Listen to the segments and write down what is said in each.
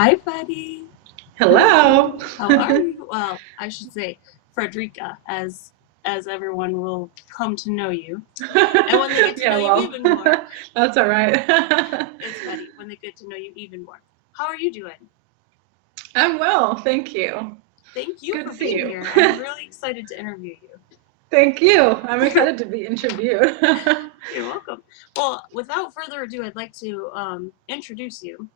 Hi, Buddy. Hello. How are you? Well, I should say Friederike, as everyone will come to know you. And when they get to know Yeah, you well, even more, that's all right. it's funny when they get to know you even more. How are you doing? I'm well, thank you. Thank you Good for to see being you. here. I'm really excited to interview Thank you. I'm excited to be interviewed. you. You're welcome. Well, without further ado, I'd like to introduce you.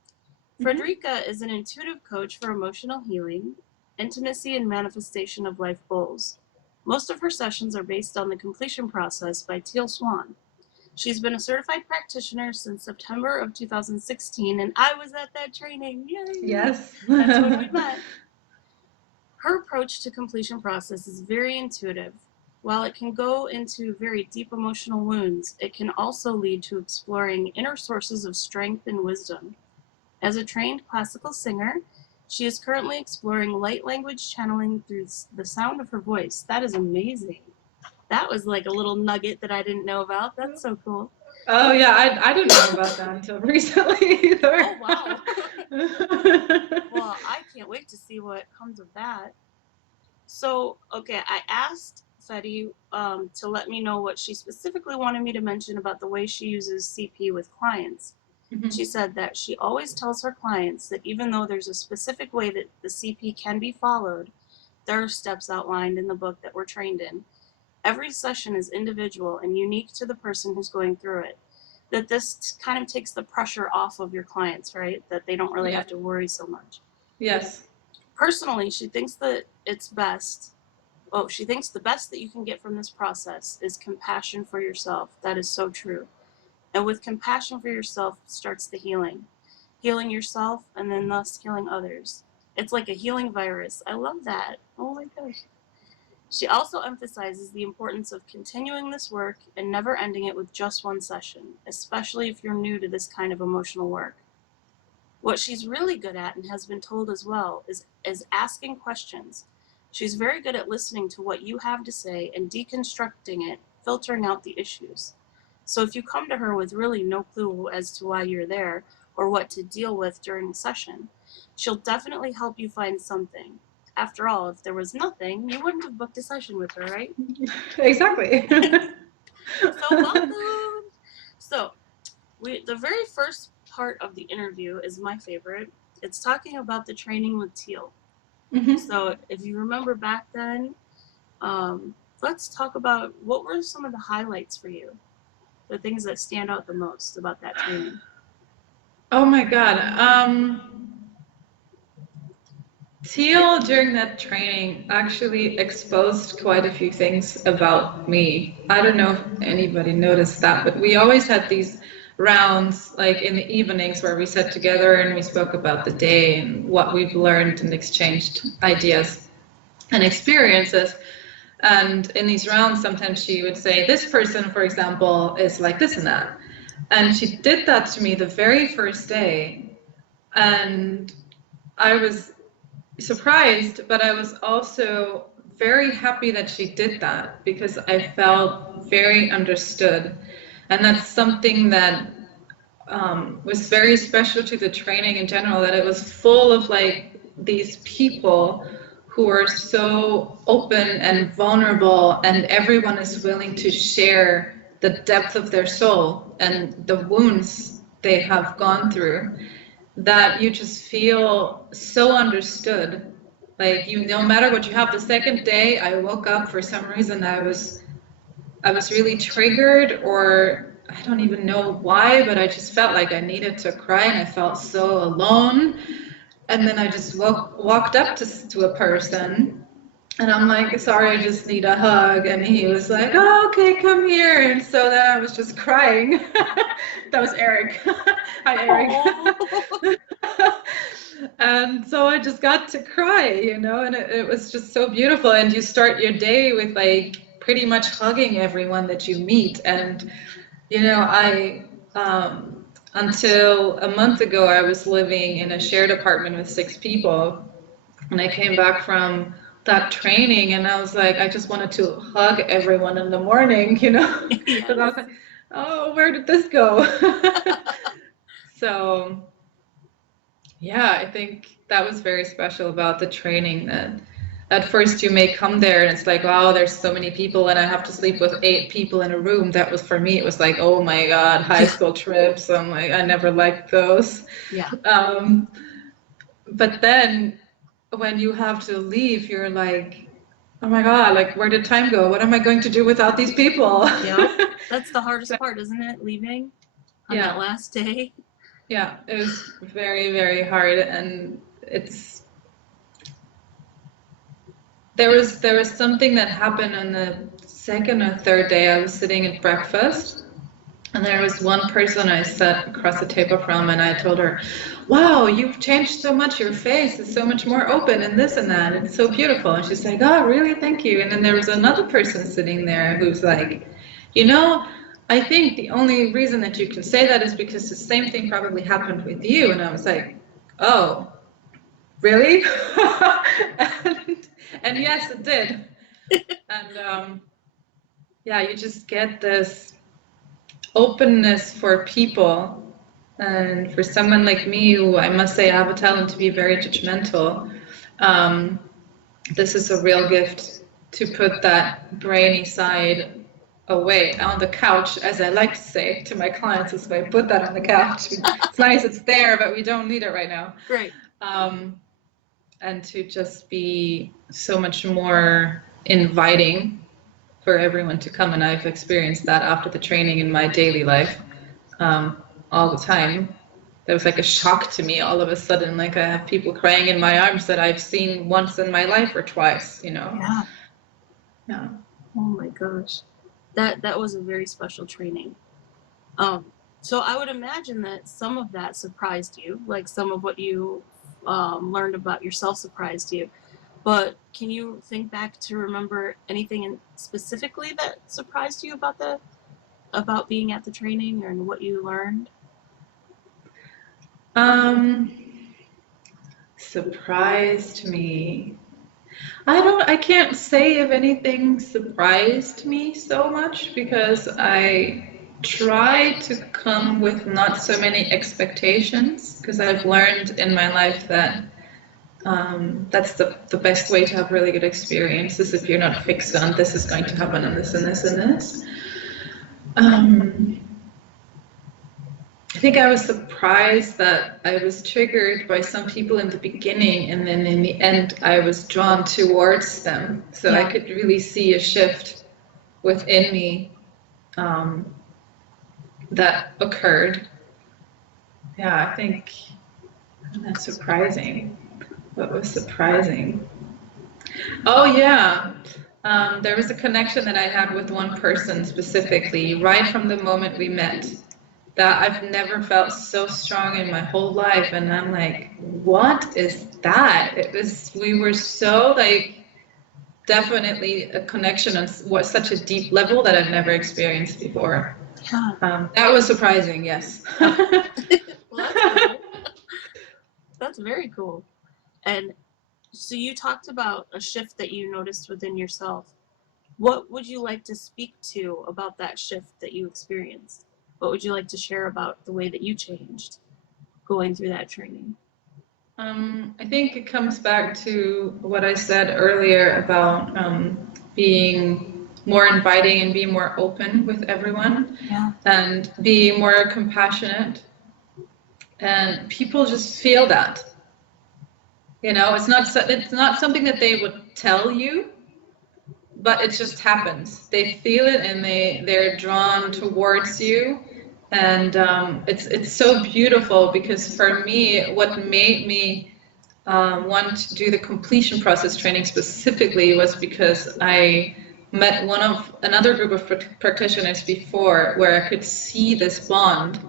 Mhm. Friederike is an intuitive coach for emotional healing, intimacy, and manifestation of life goals. Most of her sessions are based on the completion process by Teal Swan. She's been a certified practitioner since September of 2016, and I was at that training. Yay! Yes. That's when we met. Her approach to completion process is very intuitive. While it can go into very deep emotional wounds, it can also lead to exploring inner sources of strength and wisdom. As a trained classical singer, she is currently exploring light language channeling through the sound of her voice. That is amazing. That was like a little nugget that I didn't know about. That's so cool. Oh yeah, I didn't know about that until recently Oh, either. wow. Well, I can't wait to see what comes of that. So, okay, I asked Fetty to let me know what she specifically wanted me to mention about the way she uses CP with clients. She Mhm. said that she always tells her clients that even though there's a specific way that the CP can be followed, there are steps outlined in the book that we're trained in. Every session is individual and unique to the person who's going through it. That this kind of takes the pressure off of your clients, right? That they don't really Yeah. have to worry so much. Yes. Personally, she thinks that it's best. Oh, she thinks the best that you can get from this process is compassion for yourself. That is so true. And with compassion for yourself starts the healing. Healing yourself and then thus healing others. It's like a healing virus. I love that. Oh my gosh. She also emphasizes the importance of continuing this work and never ending it with just one session, especially if you're new to this kind of emotional work. What she's really good at and has been told as well is asking questions. She's very good at listening to what you have to say and deconstructing it, filtering out the issues. So if you come to her with really no clue as to why you're there or what to deal with during a session, she'll definitely help you find something. After all, if there was nothing, you wouldn't have booked a session with her, right? Exactly. So welcome. So the very first part of the interview is my favorite. It's talking about the training with Teal. Mhm. So if you remember back then, let's talk about what were some of the highlights for you, the things that stand out the most about that training. Oh my God. Teal during that training actually exposed quite a few things about me. I don't know if anybody noticed that, but we always had these rounds like in the evenings where we sat together and we spoke about the day and what we've learned and exchanged ideas and experiences. And in these rounds, sometimes she would say, this person, for example, is like this and that. And she did that to me the very first day. And I was surprised, but I was also very happy that she did that because I felt very understood. And that's something that was very special to the training in general, that it was full of like these people who are so open and vulnerable, and everyone is willing to share the depth of their soul and the wounds they have gone through, that you just feel so understood. Like, you, no matter what you have. The second day I woke up, for some reason I was really triggered, or I don't even know why, but I just felt like I needed to cry and I felt so alone. And then I just walked up to a person and I'm like, sorry, I just need a hug. And he was like, oh, okay, come here. And so then I was just crying. That was Eric. Hi, Eric. Oh, And so I just got to cry, and it was just so beautiful. And you start your day with like pretty much hugging everyone that you meet. And, until a month ago, I was living in a shared apartment with 6 people. And I came back from that training and I was like, I just wanted to hug everyone in the morning, because I yes. was like, oh, where did this go? So Yeah, I think that was very special about the training, that at first you may come there and it's like, wow, there's so many people and I have to sleep with 8 people in a room. That was, for me, it was like, oh my God, high school trips. I'm like, I never liked those. Yeah. But then when you have to leave, you're like, oh my God, like, where did time go? What am I going to do without these people? Yeah. That's the hardest So, part, isn't it? Leaving on that yeah, last day. yeah, it was very, very hard. And there was something that happened on the second or third day. I was sitting at breakfast, and there was one person I sat across the table from, and I told her, wow, you've changed so much. Your face is so much more open and this and that. It's so beautiful. And she's like, oh, really? Thank you. And then there was another person sitting there who's like, you know, I think the only reason that you can say that is because the same thing probably happened with you. And I was like, oh, really? and yes, it did. And yeah, you just get this openness for people. And for someone like me, who I must say I have a talent to be very judgmental, this is a real gift to put that brainy side away on the couch, as I like to say to my clients, is I put that on the couch. It's nice, it's there, but we don't need it right now. Great. And to just be so much more inviting for everyone to come. And I've experienced that after the training in my daily life, all the time. There was like a shock to me all of a sudden, like I have people crying in my arms that I've seen once in my life or twice, you know. Yeah. Yeah. Oh my gosh. That was a very special training. So I would imagine that some of that surprised you, like some of what you learned about yourself surprised you. But can you think back to remember anything specifically that surprised you about being at the training and what you learned? Surprised me. I can't say if anything surprised me so much, because I try to come with not so many expectations, because I've learned in my life that that's the best way to have really good experiences, if you're not fixed on this is going to happen and this and this and this. I think I was surprised that I was triggered by some people in the beginning, and then in the end I was drawn towards them. So Yeah. I could really see a shift within me that occurred. Yeah, I think that's surprising. What was surprising? Oh yeah, there was a connection that I had with one person specifically right from the moment we met, that I've never felt so strong in my whole life. And I'm like, what is that? We were so like, definitely a connection on what such a deep level that I've never experienced before. Yeah. That was surprising, yes. Well, that's cool. That's very cool. And so you talked about a shift that you noticed within yourself. What would you like to speak to about that shift that you experienced? What would you like to share about the way that you changed going through that training? I think it comes back to what I said earlier about being more inviting and being more open with everyone. Yeah. And be more compassionate. And people just feel that. You know, it's not something that they would tell you, but it just happens. They feel it, and they're drawn towards you. And it's so beautiful, because for me, what made me want to do the completion process training specifically was because I met another group of practitioners before, where I could see this bond,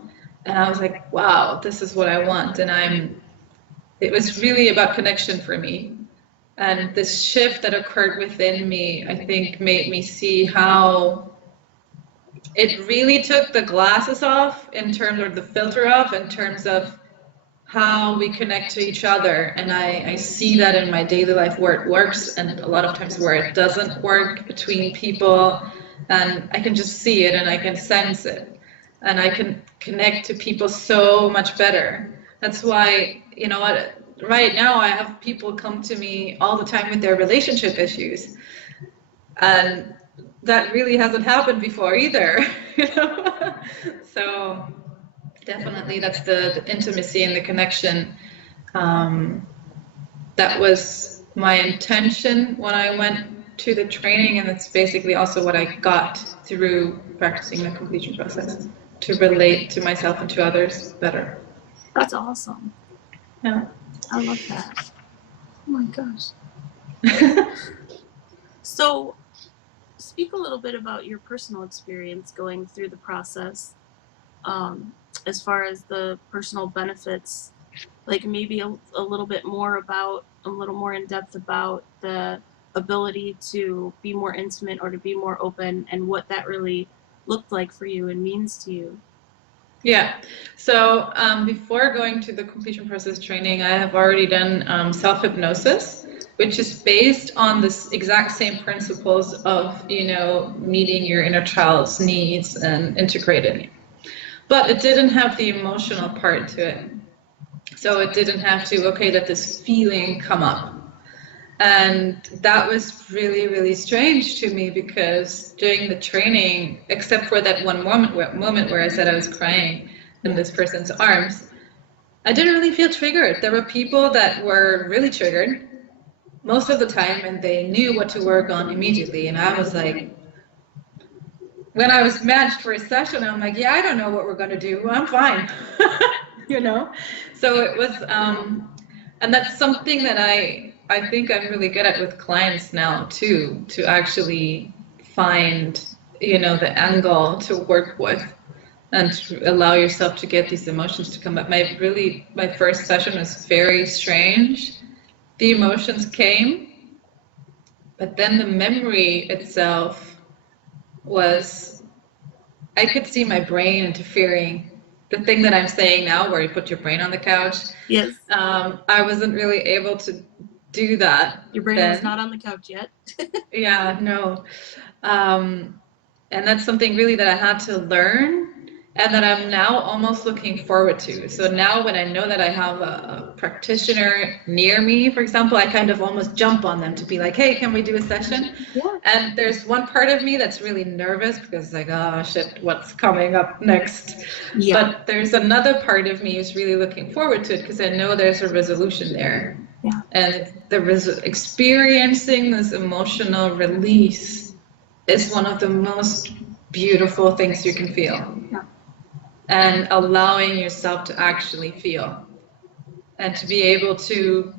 and I was like, wow, this is what I want. And it was really about connection for me. And this shift that occurred within me, I think, made me see how it really took the glasses off in terms of the filter off, in terms of how we connect to each other. And I see that in my daily life where it works, and a lot of times where it doesn't work between people. And I can just see it, and I can sense it, and I can connect to people so much better. That's why you know what, right now I have people come to me all the time with their relationship issues. And that really hasn't happened before either, you know? So definitely that's the intimacy and the connection. That was my intention when I went to the training, and it's basically also what I got through practicing the completion process, to relate to myself and to others better. That's awesome. Yeah. I love that. Oh my gosh. So, speak a little bit about your personal experience going through the process, as far as the personal benefits, like maybe a little bit more about, a little more in depth about the ability to be more intimate or to be more open, and what that really looked like for you and means to you. Yeah. So before going to the completion process training, I have already done self-hypnosis, which is based on this exact same principles of, you know, meeting your inner child's needs and integrating. But it didn't have the emotional part to it. So it didn't have to, okay, let this feeling come up. And that was really, really strange to me, because during the training, except for that one moment where I said I was crying in this person's arms, I didn't really feel triggered. There were people that were really triggered most of the time, and they knew what to work on immediately. And I was like, when I was matched for a session, I'm like, yeah, I don't know what we're going to do. I'm fine. You know? So it was, and that's something that I think I'm really good at with clients now too, to actually find, you know, the angle to work with and to allow yourself to get these emotions to come up. My first session was very strange. The emotions came, but then the memory itself was, I could see my brain interfering. The thing that I'm saying now, where you put your brain on the couch. Yes. I wasn't really able to do that. Your brain was not on the couch yet. Yeah, no. And that's something really that I had to learn, and that I'm now almost looking forward to. So now when I know that I have a practitioner near me, for example, I kind of almost jump on them to be like, hey, can we do a session? Yeah. And there's one part of me that's really nervous, because it's like, oh shit, what's coming up next? Yeah. But there's another part of me who's really looking forward to it, because I know there's a resolution there. Yeah. And experiencing this emotional release is one of the most beautiful things you can feel. Yeah. And allowing yourself to actually feel, and to be able to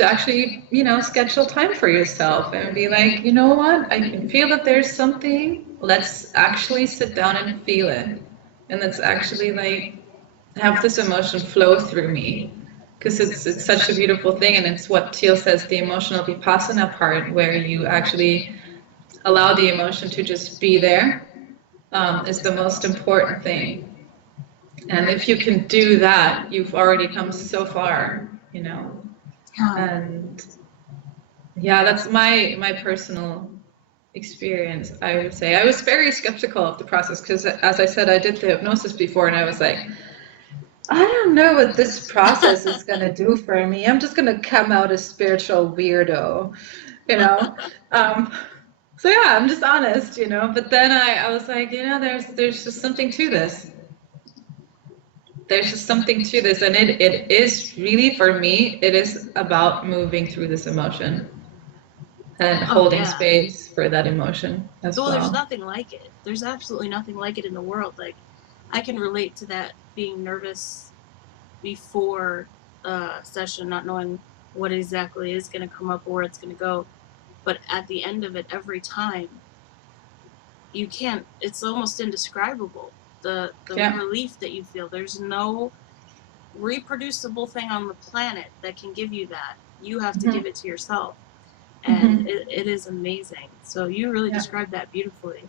actually, you know, schedule time for yourself and be like, you know what, I can feel that there's something, let's actually sit down and feel it. And let's actually like have this emotion flow through me. Because it's such a beautiful thing, and it's what Teal says, the emotional vipassana part, where you actually allow the emotion to just be there, is the most important thing. And if you can do that, you've already come so far, you know. And yeah, that's my personal experience, I would say. I was very skeptical of the process, because as I said, I did the hypnosis before, and I was like, I don't know what this process is going to do for me. I'm just going to come out a spiritual weirdo, you know. So yeah, I'm just honest, you know. But then I was like, you know, there's just something to this. There's just something to this, and it is really, for me, it is about moving through this emotion and holding space for that emotion as well. There's nothing like it. There's absolutely nothing like it in the world. Like, I can relate to that, being nervous before a session, not knowing what exactly is going to come up or where it's going to go. But at the end of it, every time, you can't, it's almost indescribable. The relief that you feel. There's no reproducible thing on the planet that can give you that. You have to give it to yourself. And it is amazing. So you really described that beautifully.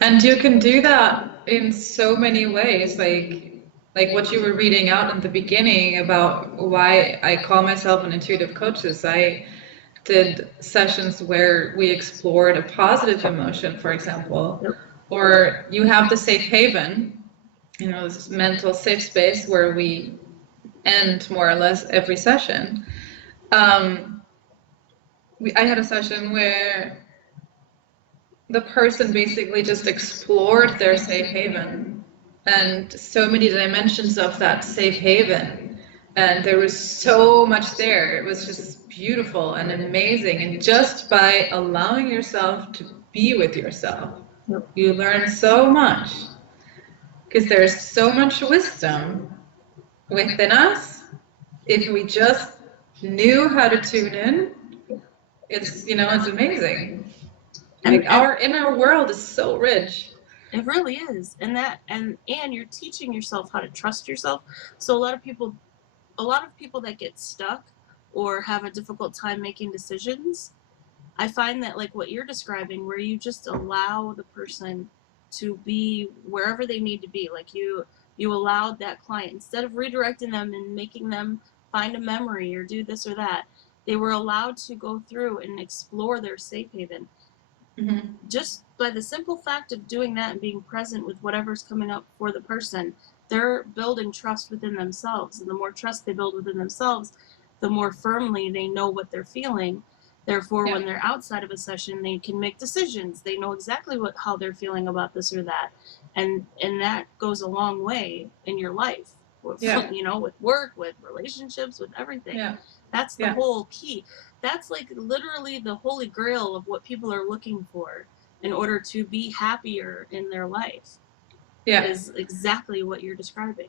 And you can do that in so many ways, like what you were reading out in the beginning about why I call myself an intuitive coach. I did sessions where we explored a positive emotion, for example. Yep. Or you have the safe haven, you know, this mental safe space where we end more or less every session. I had a session where the person basically just explored their safe haven and so many dimensions of that safe haven. And there was so much there. It was just beautiful and amazing. And just by allowing yourself to be with yourself, you learn so much. Because there's so much wisdom within us. If we just knew how to tune in, it's, you know, it's amazing. Like our inner world is so rich. It really is. And you're teaching yourself how to trust yourself. So a lot of people that get stuck or have a difficult time making decisions, I find that like what you're describing, where you just allow the person to be wherever they need to be, like you allowed that client, instead of redirecting them and making them find a memory or do this or that, they were allowed to go through and explore their safe haven. Mm-hmm. Just by the simple fact of doing that and being present with whatever's coming up for the person, they're building trust within themselves. And the more trust they build within themselves, the more firmly they know what they're feeling. Therefore, when they're outside of a session, they can make decisions. They know exactly how they're feeling about this or that. And that goes a long way in your life, with, you know, with work, with relationships, with everything. Yeah. That's the whole key. That's like literally the holy grail of what people are looking for in order to be happier in their life. Yeah. Is exactly what you're describing.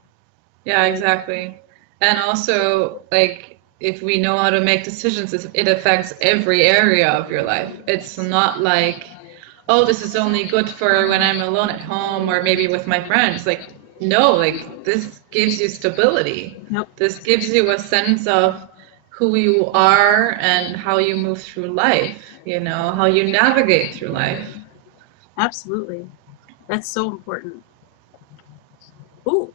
Yeah, exactly. And also, like, if we know how to make decisions, it affects every area of your life. It's not like, oh, this is only good for when I'm alone at home or maybe with my friends. Like, no, like, this gives you stability. Nope. This gives you a sense of who you are and how you move through life, you know, how you navigate through life. Absolutely. That's so important. Ooh,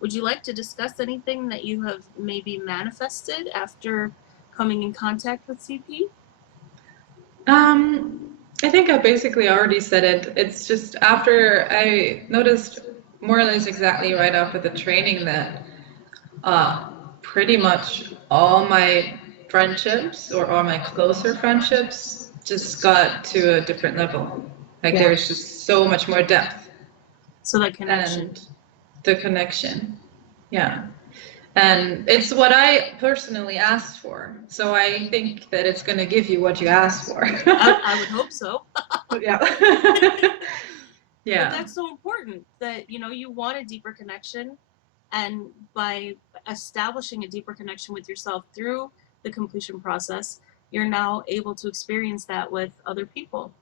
would you like to discuss anything that you have maybe manifested after coming in contact with CP? I think I basically already said it. It's just after I noticed more or less exactly right after the training that pretty much all my friendships or all my closer friendships just got to a different level. Like there's just so much more depth. So that connection. And the connection. Yeah. And it's what I personally asked for. So I think that it's going to give you what you asked for. I would hope so. Yeah. Yeah. But that's so important that, you know, you want a deeper connection. And by establishing a deeper connection with yourself through the completion process, you're now able to experience that with other people,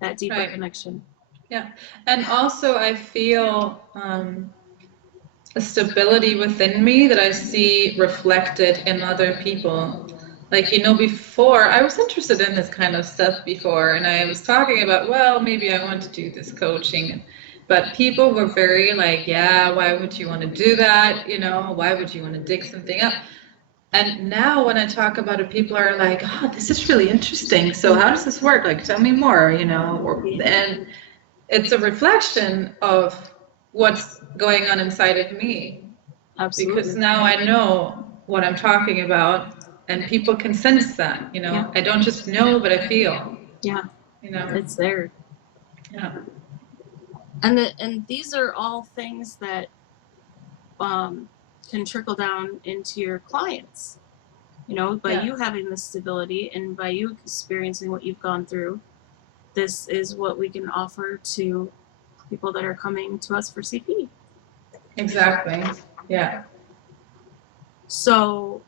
that deeper connection. Yeah. And also I feel a stability within me that I see reflected in other people. Like, you know, before I was interested in this kind of stuff before, and I was talking about, well, maybe I want to do this coaching, but people were very like, yeah, why would you want to do that? You know, why would you want to dig something up? And now when I talk about it, people are like, oh, this is really interesting. So how does this work? Like, tell me more, you know, and it's a reflection of what's going on inside of me. Absolutely. Because now I know what I'm talking about, and people can sense that, you know. Yeah. I don't just know, but I feel. Yeah. You know. It's there. Yeah. And these are all things that can trickle down into your clients. You know, by you having this stability and by you experiencing what you've gone through, this is what we can offer to people that are coming to us for CP. Exactly. Yeah. So,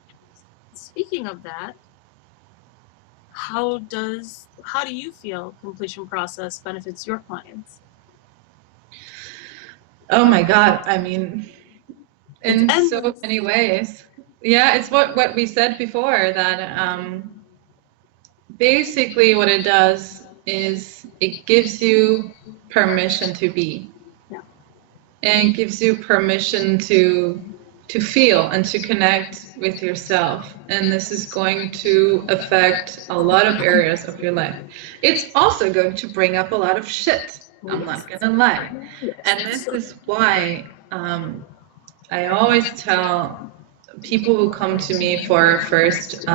speaking of that, how do you feel completion process benefits your clients? Oh my God. I mean, in so many ways. Yeah, it's what we said before, that basically what it does is it gives you permission to be. Yeah. And gives you permission to feel and to connect with yourself. And this is going to affect a lot of areas of your life. It's also going to bring up a lot of shit. I'm not gonna lie. And this is why I always tell people who come to me for first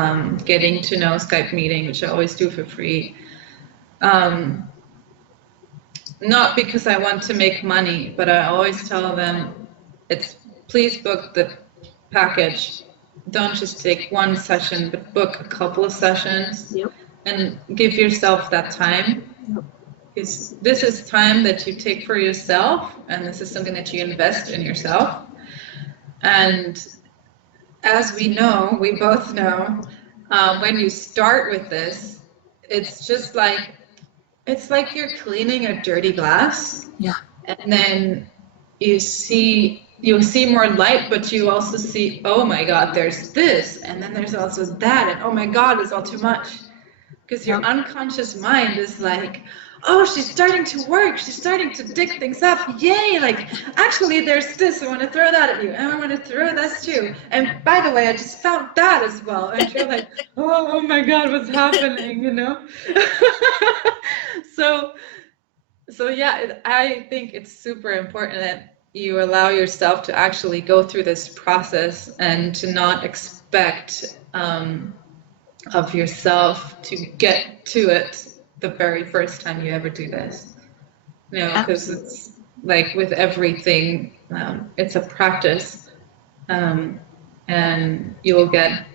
getting to know Skype meeting, which I always do for free, not because I want to make money, but I always tell them, please book the package. Don't just take one session, but book a couple of sessions. Yep. And give yourself that time. Yep. Because this is time that you take for yourself, and this is something that you invest in yourself. And as we know, we both know, when you start with this, it's just like, it's like you're cleaning a dirty glass. Yeah. And then you'll see more light, but you also see, oh my God, there's this, and then there's also that, and oh my God, it's all too much. Because your unconscious mind is like, oh, she's starting to work, she's starting to dig things up, yay, like, actually there's this, I want to throw that at you, and I want to throw this too, and by the way, I just found that as well, and you're like, oh my God, what's happening, you know? So yeah, I think it's super important that you allow yourself to actually go through this process and to not expect of yourself to get to it the very first time you ever do this. You know, because it's like with everything, it's a practice, and you'll get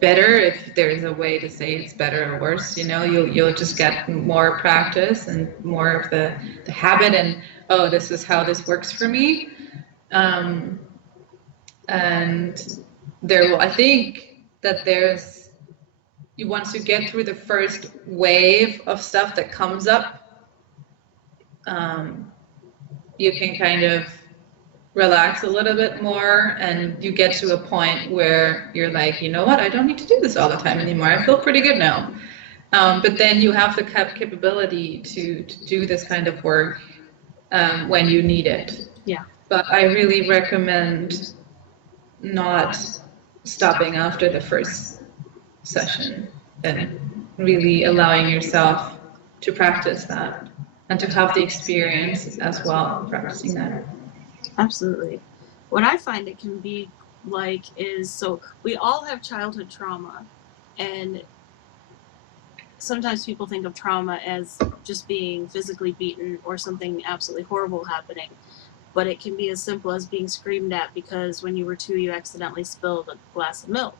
better, if there's a way to say it's better or worse, you know, you'll just get more practice and more of the habit, and oh, this is how this works for me. And I think that once you get through the first wave of stuff that comes up, you can kind of relax a little bit more, and you get to a point where you're like, you know what, I don't need to do this all the time anymore. I feel pretty good now. But then you have the capability to do this kind of work when you need it. Yeah. But I really recommend not stopping after the first session and really allowing yourself to practice that and to have the experience as well practicing that. Absolutely. What I find it can be like is, so we all have childhood trauma, and sometimes people think of trauma as just being physically beaten or something absolutely horrible happening, but it can be as simple as being screamed at because when you were 2 you accidentally spilled a glass of milk,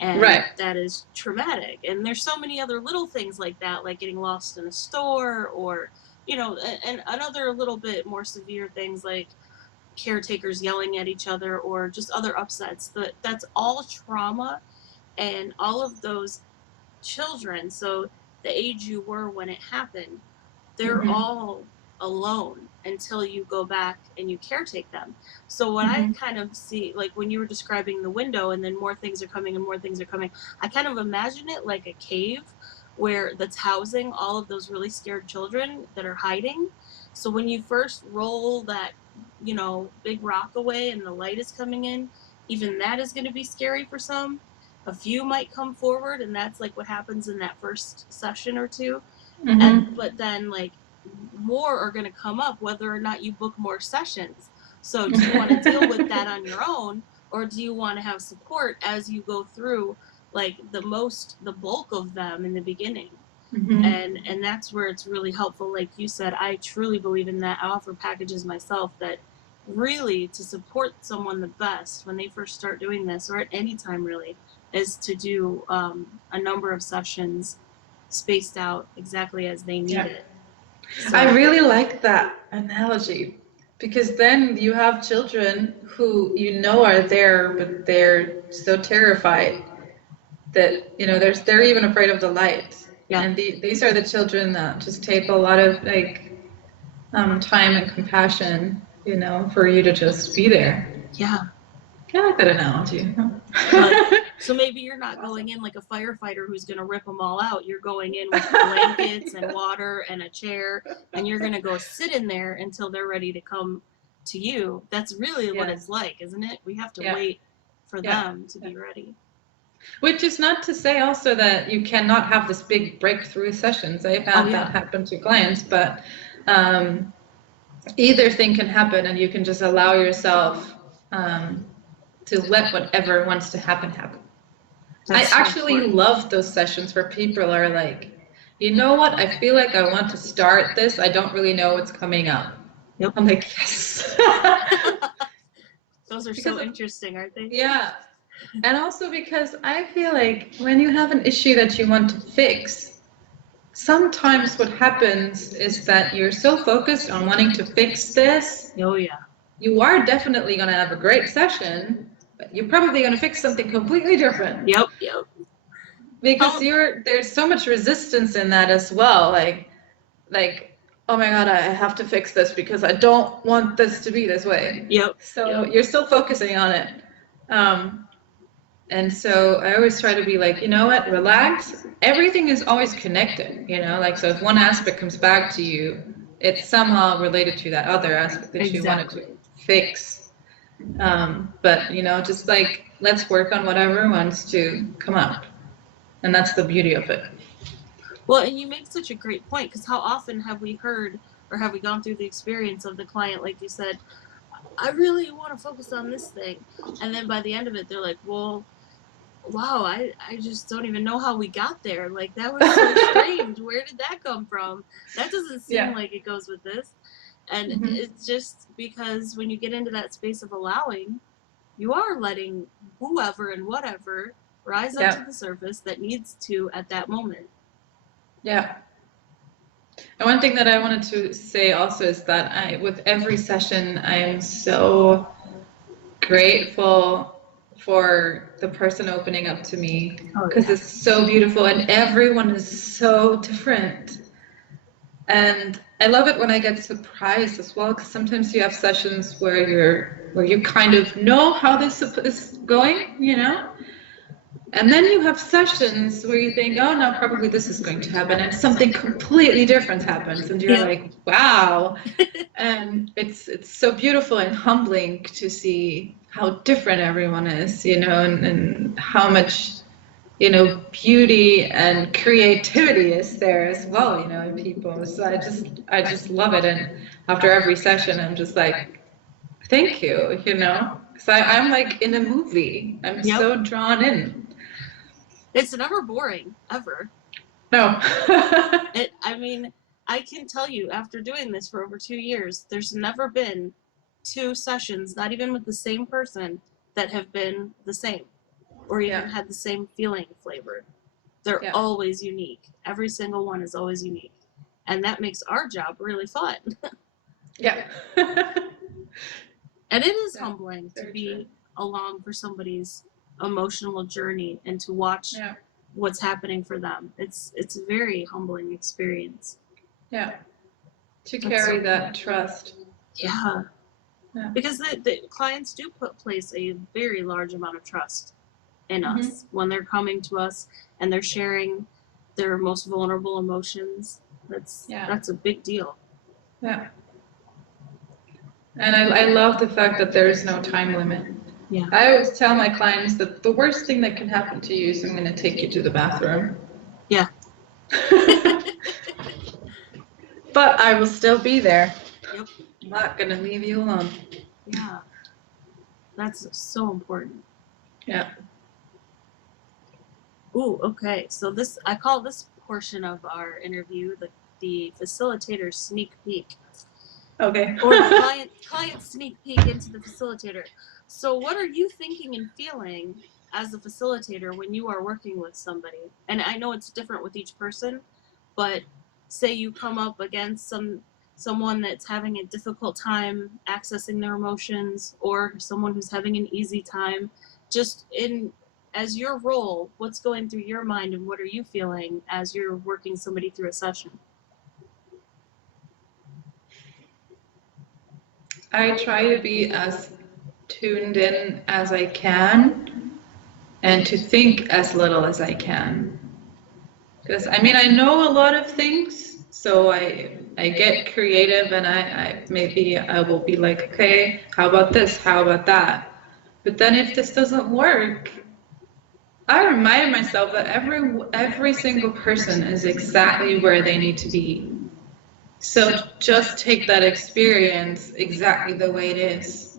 and that is traumatic. And there's so many other little things like that, like getting lost in a store, or you know, and another little bit more severe things like caretakers yelling at each other, or just other upsets. That's all trauma, and all of those children, so the age you were when it happened, they're all alone until you go back and you caretake them. So what I kind of see, like when you were describing the window and then more things are coming and more things are coming, I kind of imagine it like a cave where that's housing all of those really scared children that are hiding. So when you first roll that, you know, big rock away and the light is coming in, even that is going to be scary for some. A few might come forward, and that's like what happens in that first session or two. But then like more are going to come up whether or not you book more sessions. So do you want to deal with that on your own, or do you want to have support as you go through like the bulk of them in the beginning? And that's where it's really helpful. Like you said, I truly believe in that. I offer packages myself that really to support someone the best when they first start doing this, or at any time really, is to do a number of sessions spaced out exactly as they need it. So, I really like that analogy, because then you have children who you know are there, but they're so terrified that, you know, they're even afraid of the light. Yeah. And these are the children that just take a lot of like time and compassion, you know, for you to just be there. Yeah. I like that analogy. So maybe you're not going in like a firefighter who's going to rip them all out. You're going in with blankets and water and a chair, and you're going to go sit in there until they're ready to come to you. That's really what it's like, isn't it? We have to wait for them to be ready. Which is not to say also that you cannot have this big breakthrough sessions. I've had that happen to clients, but either thing can happen, and you can just allow yourself to let whatever wants to happen happen. That's I so actually important. love those sessions where people are like, you know what, I feel like I want to start this, I don't really know what's coming up. Yep. I'm like, yes. Those are Because so interesting, aren't they? yeah. And also because I feel like when you have an issue that you want to fix, sometimes what happens is that you're so focused on wanting to fix this, Oh yeah. you are definitely going to have a great session, but you're probably going to fix something completely different. Yep. Because there's so much resistance in that as well. Like, oh my God, I have to fix this because I don't want this to be this way. Yep. So you're still focusing on it. And so I always try to be like, you know what, relax. Everything is always connected, you know, like, so if one aspect comes back to you, it's somehow related to that other aspect that you wanted to fix. But, you know, just like, let's work on whatever wants to come up. And that's the beauty of it. Well, and you make such a great point, because how often have we heard or have we gone through the experience of the client, like you said, I really want to focus on this thing. And then by the end of it, they're like, well, wow, I just don't even know how we got there. Like, that was so strange. Where did that come from? That doesn't seem like it goes with this. And it's just because when you get into that space of allowing, you are letting whoever and whatever rise up to the surface that needs to at that moment. Yeah. And one thing that I wanted to say also is that with every session, I am so grateful for the person opening up to me, because it's so beautiful and everyone is so different. And I love it when I get surprised as well, because sometimes you have sessions where you kind of know how this is going, you know? And then you have sessions where you think, oh no, probably this is going to happen, and something completely different happens, and you're like, wow. And it's so beautiful and humbling to see how different everyone is, you know, and how much, you know, beauty and creativity is there as well, you know, in people. So I just love it. And after every session, I'm just like, thank you, you know, because I'm like in a movie. I'm so drawn in. It's never boring, ever. No. I mean, I can tell you, after doing this for over 2 years, there's never been 2 sessions, not even with the same person, that have been the same or even had the same feeling flavor. They're always unique. Every single one is always unique. And that makes our job really fun. Yeah. And it is humbling to be along for somebody's emotional journey and to watch what's happening for them. It's a very humbling experience. Yeah. To carry that trust. Yeah. Because the clients do place a very large amount of trust in us when they're coming to us and they're sharing their most vulnerable emotions. That's a big deal. Yeah. And I love the fact that there is no time limit. Yeah. I always tell my clients that the worst thing that can happen to you is I'm going to take you to the bathroom. Yeah. But I will still be there. Yep. I'm not going to leave you alone. Yeah. That's so important. Yeah. Ooh, okay. So I call this portion of our interview the facilitator's sneak peek. Okay. Or the client sneak peek into the facilitator. So what are you thinking and feeling as a facilitator when you are working with somebody? And I know it's different with each person, but say you come up against someone that's having a difficult time accessing their emotions, or someone who's having an easy time, just as your role, what's going through your mind and what are you feeling as you're working somebody through a session? I try to be as tuned in as I can and to think as little as I can. Because, I mean, I know a lot of things, so I get creative and I will be like, okay, how about this? How about that? But then if this doesn't work, I remind myself that every single person is exactly where they need to be. So just take that experience exactly the way it is.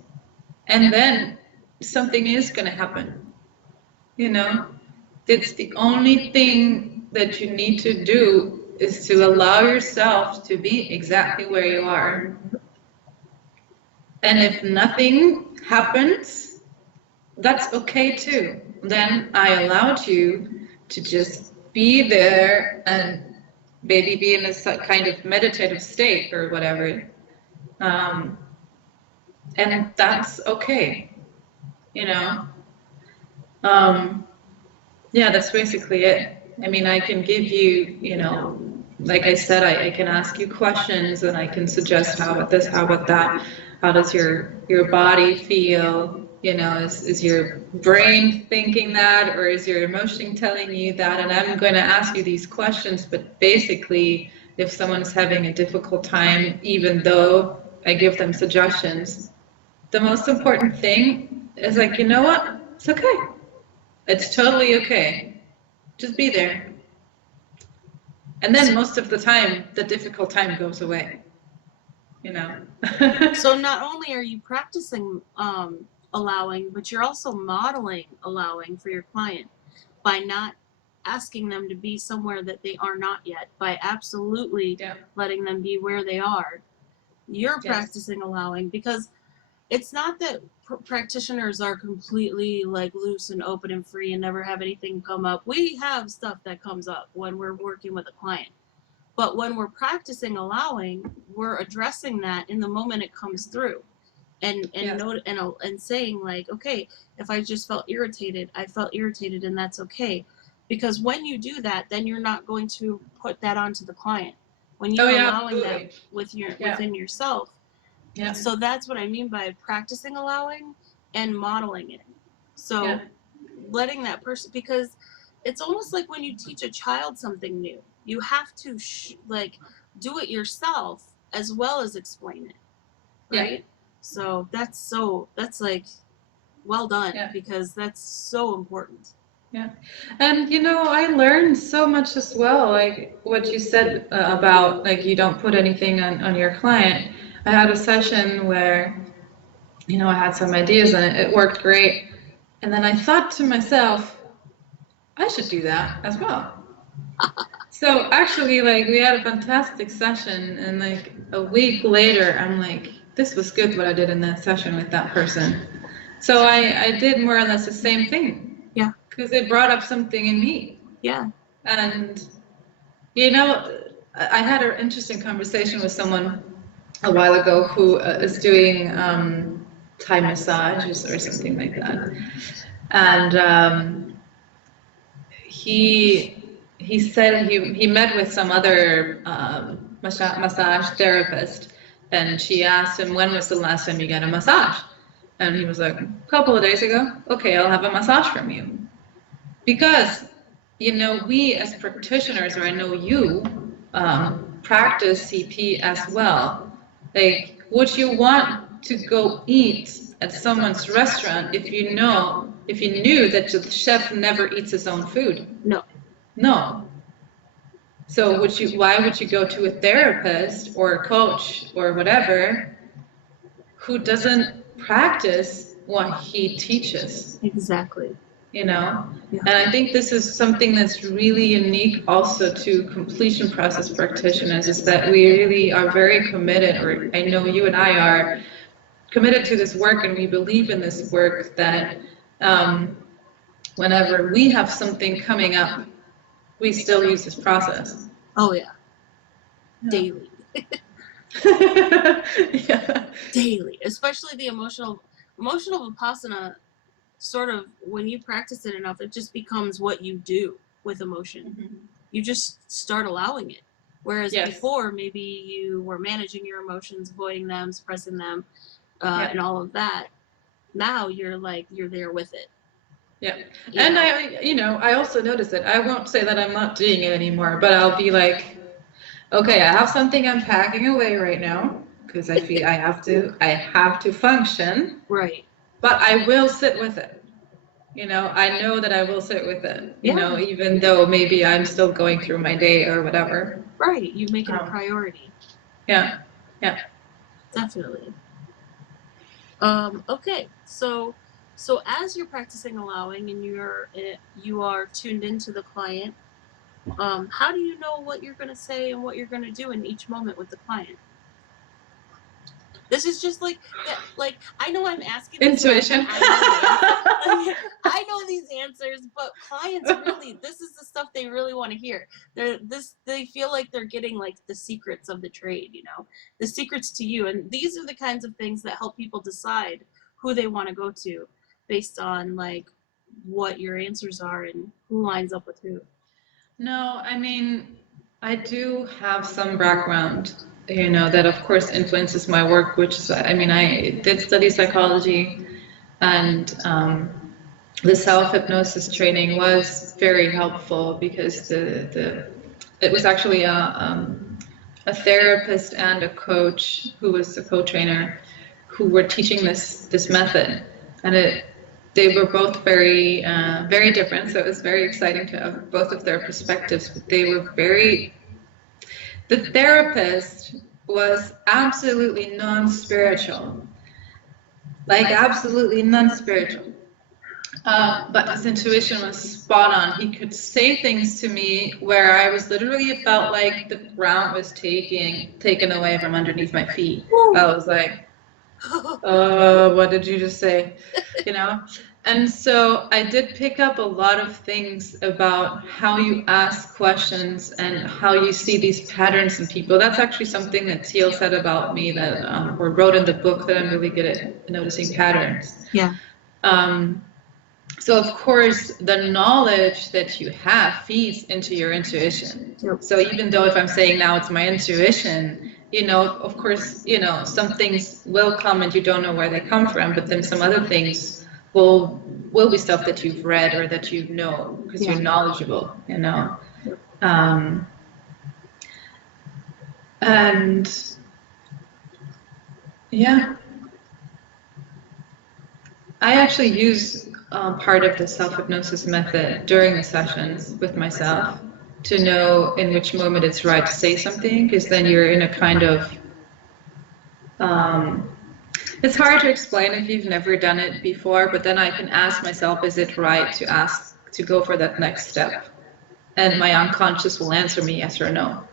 And then something is going to happen. You know, it's the only thing that you need to do is to allow yourself to be exactly where you are. And if nothing happens, that's okay too. Then I allowed you to just be there and maybe be in a kind of meditative state or whatever. Um, and that's okay, you know. Yeah, that's basically it. I mean, I can give you, you know, like I said, I can ask you questions and I can suggest how about this, how about that, how does your body feel? You know, is your brain thinking that, or is your emotion telling you that? And I'm going to ask you these questions, but basically, if someone's having a difficult time, even though I give them suggestions, the most important thing is like, you know what? It's okay. It's totally okay. Just be there. And then most of the time, the difficult time goes away. You know? So not only are you practicing allowing, but you're also modeling allowing for your client by not asking them to be somewhere that they are not yet, by absolutely letting them be where they are. You're practicing allowing, because it's not that practitioners are completely like loose and open and free and never have anything come up. We have stuff that comes up when we're working with a client. But when we're practicing allowing, we're addressing that in the moment it comes through. And saying like, okay, if I just felt irritated, I felt irritated, and that's okay. Because when you do that, then you're not going to put that onto the client. When you're allowing that within yourself. Yeah. So that's what I mean by practicing allowing and modeling it. So letting that person, because it's almost like when you teach a child something new, you have to like do it yourself as well as explain it, right? Yeah. So that's like, well done, because that's so important. Yeah. And you know, I learned so much as well, like what you said about like you don't put anything on your client. I had a session where, you know, I had some ideas and it worked great. And then I thought to myself, I should do that as well. So actually, like, we had a fantastic session, and like a week later, I'm like, this was good what I did in that session with that person. So I did more or less the same thing. Yeah. Because it brought up something in me. Yeah. And, you know, I had an interesting conversation with someone a while ago who is doing Thai massages or something like that. And he said he met with some other massage therapist, and she asked him, when was the last time you got a massage? And he was like, a couple of days ago. Okay, I'll have a massage from you. Because, you know, we as practitioners, or I know you, practice CP as well. Like, would you want to go eat at someone's restaurant if you knew that the chef never eats his own food? No. No. So why would you go to a therapist or a coach or whatever who doesn't practice what he teaches? Exactly. You know? Yeah. And I think this is something that's really unique also to completion process practitioners, is that we really are very committed, or I know you and I are committed to this work, and we believe in this work, that whenever we have something coming up, we still use this process. Oh yeah. Daily. Yeah. Daily. Especially the emotional Vipassana, sort of, when you practice it enough, it just becomes what you do with emotion. Mm-hmm. You just start allowing it. Whereas before, maybe you were managing your emotions, avoiding them, suppressing them, and all of that. Now you're there with it. Yeah. And I also notice it. I won't say that I'm not doing it anymore, but I'll be like, okay, I have something I'm packing away right now because I feel I have to function. Right. But I will sit with it. You know, I know that I will sit with it. You know, even though maybe I'm still going through my day or whatever. Right. You make it a priority. Yeah. Yeah. Definitely. Okay. So So as you're practicing allowing and you are tuned into the client, how do you know what you're going to say and what you're going to do in each moment with the client? This is just like that. Like, I know I'm asking this, Intuition. I know the answer. Like, I know these answers, but clients really, this is the stuff they really want to hear. They feel like they're getting like the secrets of the trade, you know, the secrets to you. And these are the kinds of things that help people decide who they want to go to based on like what your answers are and who lines up with who. No, I mean, I do have some background, that of course influences my work, which is, I mean, I did study psychology, and the self-hypnosis training was very helpful because it was actually a therapist and a coach who was a co-trainer who were teaching this method, and they were both very very different, so it was very exciting to have both of their perspectives, but they were very. The therapist was absolutely non-spiritual, like absolutely non-spiritual. But his intuition was spot on. He could say things to me where I was literally felt like the ground was taken away from underneath my feet. I was like, what did you just say? And so I did pick up a lot of things about how you ask questions and how you see these patterns in people. That's actually something that Teal said about me, that or wrote in the book, that I'm really good at noticing patterns. Yeah. So of course, the knowledge that you have feeds into your intuition. Yep. So even though if I'm saying now it's my intuition, of course, some things will come and you don't know where they come from, but then some other things will be stuff that you've read or that you know because you're knowledgeable, and yeah, I actually use part of the self-hypnosis method during the sessions with myself to know in which moment it's right to say something, because then you're in a kind of it's hard to explain if you've never done it before, but then I can ask myself, is it right to go for that next step? And my unconscious will answer me yes or no.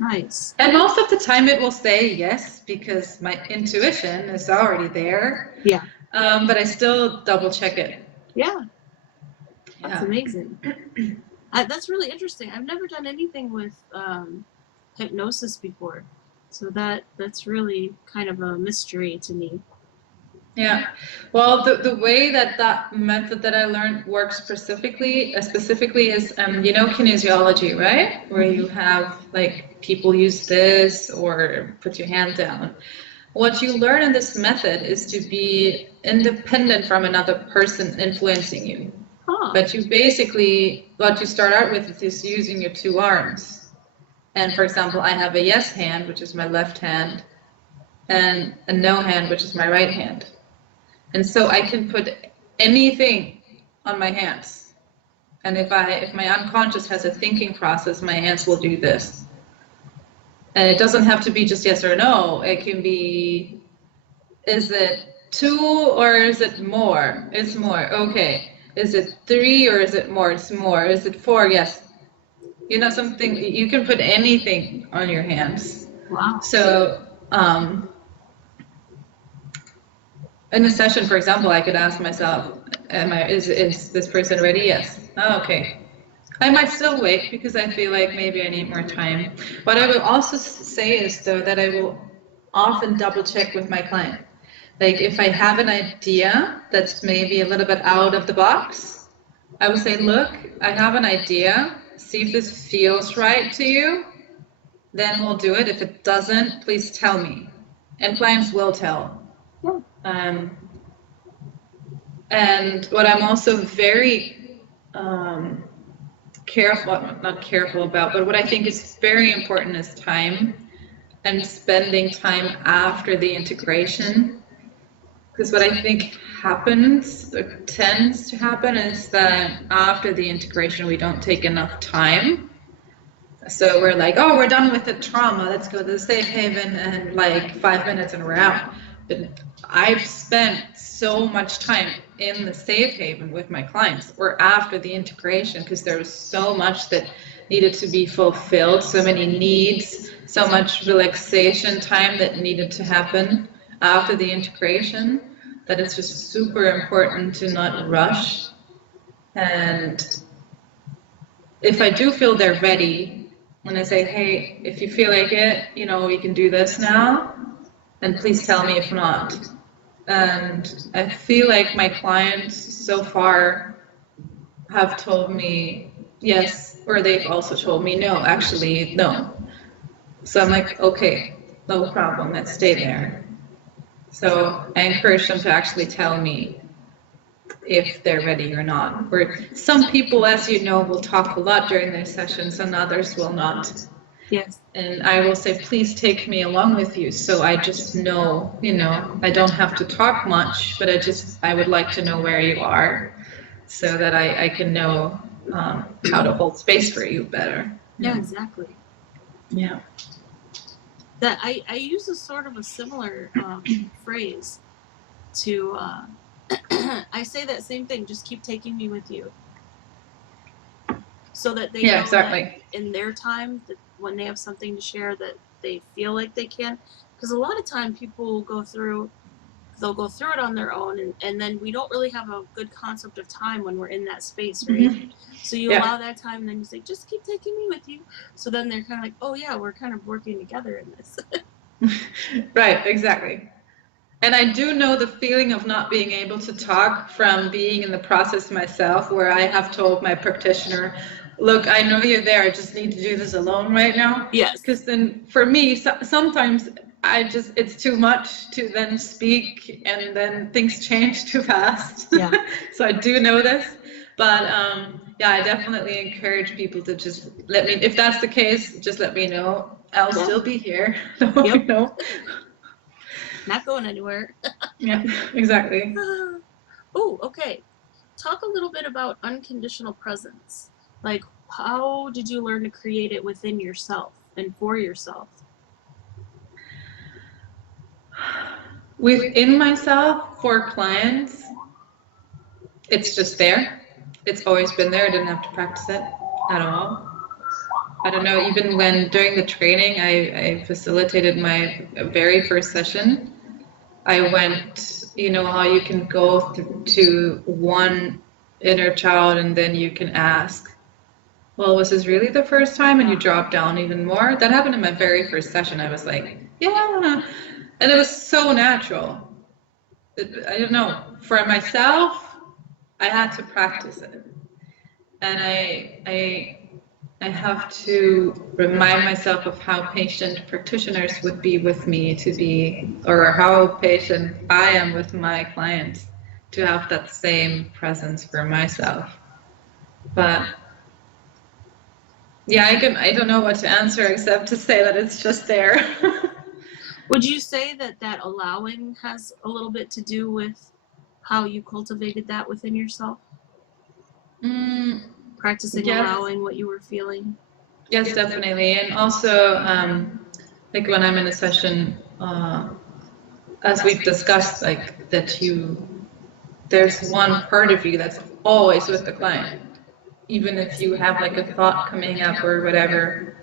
Nice. And most of the time it will say yes, because my intuition is already there. Yeah. But I still double check it. Yeah. That's amazing. That's really interesting. I've never done anything with hypnosis before, so that's really kind of a mystery to me. Yeah, well, the way that method that I learned works specifically is kinesiology, right? Where you have like people use this or put your hand down. What you learn in this method is to be independent from another person influencing you. Huh. But you basically, what you start out with is using your two arms. And for example, I have a yes hand, which is my left hand, and a no hand, which is my right hand. And so I can put anything on my hands. And if my unconscious has a thinking process, my hands will do this. And it doesn't have to be just yes or no. It can be, is it 2 or is it more? It's more. Okay. Is it 3 or is it more? It's more. Is it 4? Yes. Something, you can put anything on your hands. Wow. So, in a session, for example, I could ask myself, is this person ready? Yes. Oh, okay. I might still wait because I feel like maybe I need more time. What I will also say is, though, that I will often double check with my client. Like if I have an idea that's maybe a little bit out of the box, I will say, look, I have an idea. See if this feels right to you. Then we'll do it. If it doesn't, please tell me. And clients will tell. And what I'm also very not careful about, but what I think is very important is time, and spending time after the integration. Because what I think happens, or tends to happen, is that after the integration we don't take enough time. So we're like, oh, we're done with the trauma, let's go to the safe haven and like 5 minutes and we're out. But I've spent so much time in the safe haven with my clients or after the integration because there was so much that needed to be fulfilled, so many needs, so much relaxation time that needed to happen after the integration, that it's just super important to not rush. And if I do feel they're ready, when I say, hey, if you feel like it, you know, we can do this now, and please tell me if not. And I feel like my clients so far have told me yes, or they've also told me no, actually, no. So I'm like, okay, no problem, let's stay there. So I encourage them to actually tell me if they're ready or not. Or some people, as you know, will talk a lot during their sessions and others will not. Yes. And I will say, please take me along with you. So I just know, you know, I don't have to talk much, but I would like to know where you are so that I can know how to hold space for you better. Yeah, exactly. Yeah. That I use a sort of a similar phrase to I say that same thing, just keep taking me with you, so that they know exactly. that in their time, that when they have something to share, that they feel like they can. Because a lot of time people will they'll go through it on their own, and then we don't really have a good concept of time when we're in that space, right? Mm-hmm. So you allow that time, and then you say, just keep taking me with you. So then they're kind of like, oh yeah, we're kind of working together in this. Right, exactly. And I do know the feeling of not being able to talk from being in the process myself, where I have told my practitioner, look, I know you're there, I just need to do this alone right now. Yes. Because then for me, sometimes it's too much to then speak and then things change too fast. Yeah. So I do know this. But yeah, I definitely encourage people to just let me, if that's the case, just let me know. I'll still be here. Yep. You know? Not going anywhere. Yeah, exactly. Oh, okay. Talk a little bit about unconditional presence. Like, how did you learn to create it within yourself and for yourself? Within myself, for clients, it's just there. It's always been there. I didn't have to practice it at all. I don't know, even when during the training I facilitated my very first session, I went, you know, how you can go to one inner child and then you can ask, well, was this really the first time? And you drop down even more. That happened in my very first session. I was like, yeah. And it was so natural. I don't know. For myself, I had to practice it. And I have to remind myself of how patient practitioners would be with me to be, or how patient I am with my clients to have that same presence for myself. But yeah, I don't know what to answer except to say that it's just there. Would you say that allowing has a little bit to do with how you cultivated that within yourself? Practicing allowing what you were feeling? Yes, definitely. And also, like when I'm in a session, as we've discussed, like there's one part of you that's always with the client. Even if you have like a thought coming up or whatever,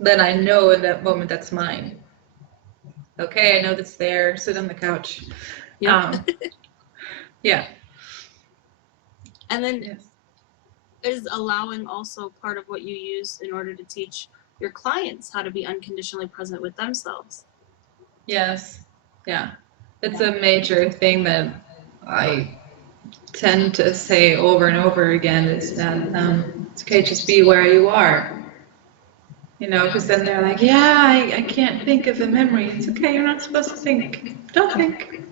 then I know in that moment that's mine. Okay, I know that's there. Sit on the couch. Yep. Yeah. And then is allowing also part of what you use in order to teach your clients how to be unconditionally present with themselves? Yes. Yeah. It's a major thing that I tend to say over and over again is that it's okay, just be where you are. You know, because then they're like, yeah, I can't think of a memory. It's okay, you're not supposed to think. Don't think.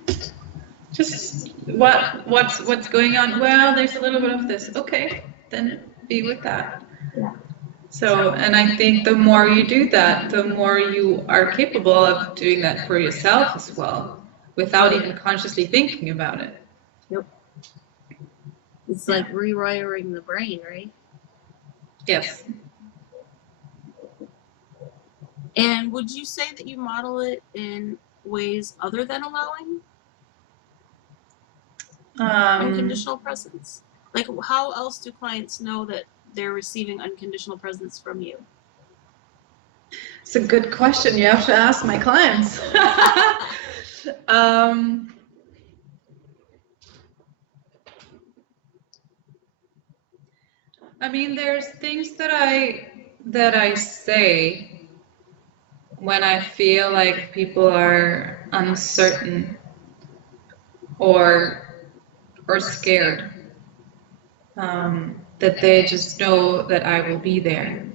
Just what's going on? Well, there's a little bit of this. Okay, then be with that. Yeah. So, and I think the more you do that, the more you are capable of doing that for yourself as well, without even consciously thinking about it. Yep. It's like rewiring the brain, right? Yes. And would you say that you model it in ways other than allowing unconditional presence? Like, how else do clients know that they're receiving unconditional presence from you? It's a good question. You have to ask my clients. I mean, there's things that I say when I feel like people are uncertain or scared, that they just know that I will be there.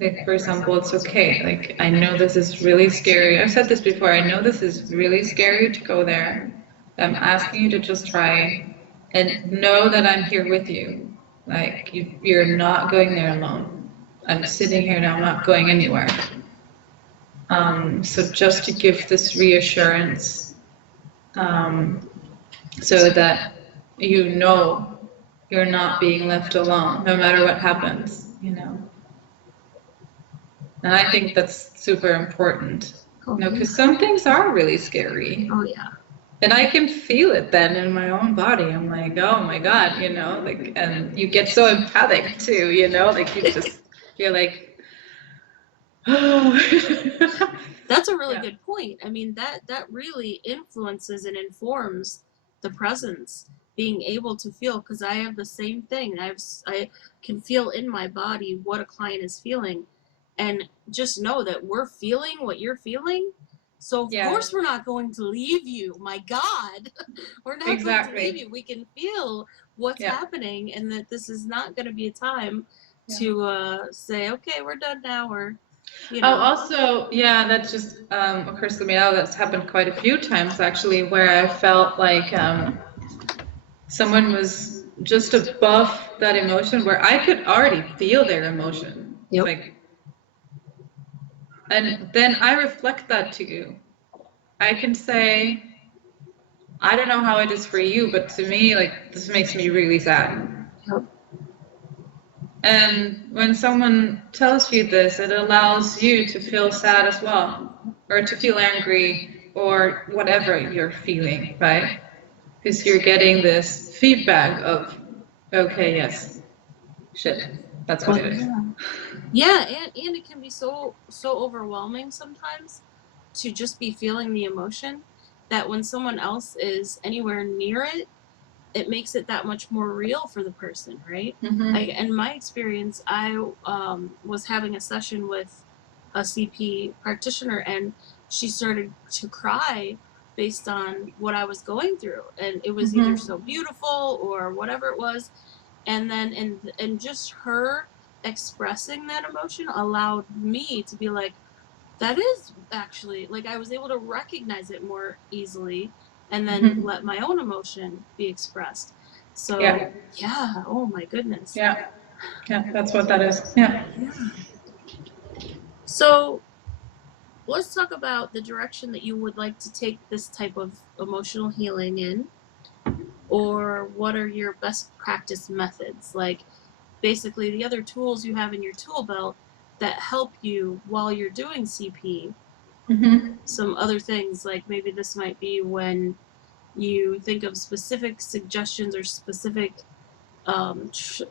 Like, for example, it's okay. Like, I know this is really scary. I've said this before. I know this is really scary to go there. I'm asking you to just try and know that I'm here with you. Like, you're not going there alone. I'm sitting here now, I'm not going anywhere. So just to give this reassurance, so that you know you're not being left alone, no matter what happens, you know. And I think that's super important, you know, because some things are really scary. Oh, yeah. And I can feel it then in my own body. I'm like, oh my God, you know, like, and you get so empathic too, you know, like you're like, oh. That's a really good point. I mean, that really influences and informs the presence, being able to feel, because I have the same thing. I can feel in my body what a client is feeling, and just know that we're feeling what you're feeling. So of course we're not going to leave you. My God, we're not going to leave you. We can feel what's happening, and that this is not going to be a time to say, okay, we're done now, or you know. Oh, also, yeah, that just occurs to me now. That's happened quite a few times actually, where I felt like someone was just above that emotion, where I could already feel their emotion. Yep. Like, and then I reflect that to you. I can say, I don't know how it is for you, but to me, like, this makes me really sad. Yep. And when someone tells you this, it allows you to feel sad as well, or to feel angry, or whatever you're feeling, right? Because you're getting this feedback of, okay, yes, shit, that's what it is. Yeah, and it can be so overwhelming sometimes to just be feeling the emotion, that when someone else is anywhere near it, it makes it that much more real for the person, right? Mm-hmm. In my experience, I was having a session with a CP practitioner, and she started to cry based on what I was going through, and it was either so beautiful or whatever it was, and then and just her expressing that emotion allowed me to be like, that is actually, like, I was able to recognize it more easily, and then let my own emotion be expressed. So yeah, oh my goodness. Yeah, that's what that is. Yeah. So let's talk about the direction that you would like to take this type of emotional healing in, or what are your best practice methods, like basically the other tools you have in your tool belt that help you while you're doing CP. Some other things, like maybe this might be when you think of specific suggestions or specific